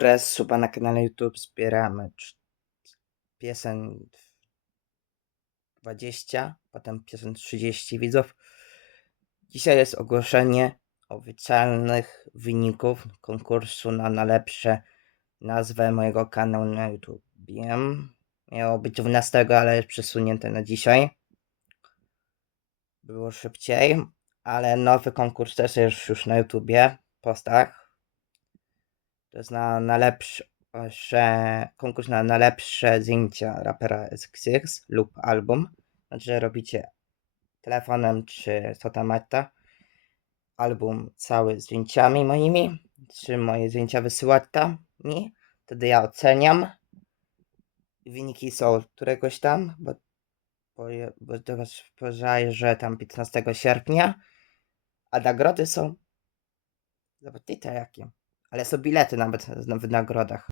Bez suba na kanale YouTube zbieramy piesen 20, potem piesen 30 widzów. Dzisiaj jest ogłoszenie oficjalnych wyników konkursu na najlepsze nazwę mojego kanału na YouTube. Miało być 12, ale jest przesunięte na dzisiaj. Było szybciej, ale nowy konkurs też jest już na YouTubie, postach. To jest na najlepsze konkurs na najlepsze zdjęcia rapera SX lub album. Znaczy, robicie telefonem czy co tam macie. Album cały zdjęciami moimi, czy moje zdjęcia wysyłacie mi. Wtedy ja oceniam. Wyniki są któregoś tam, bo, bo, je- bo teraz że tam 15 sierpnia. A nagrody są. Zobaczcie jakie. Ale są bilety nawet na- w nagrodach.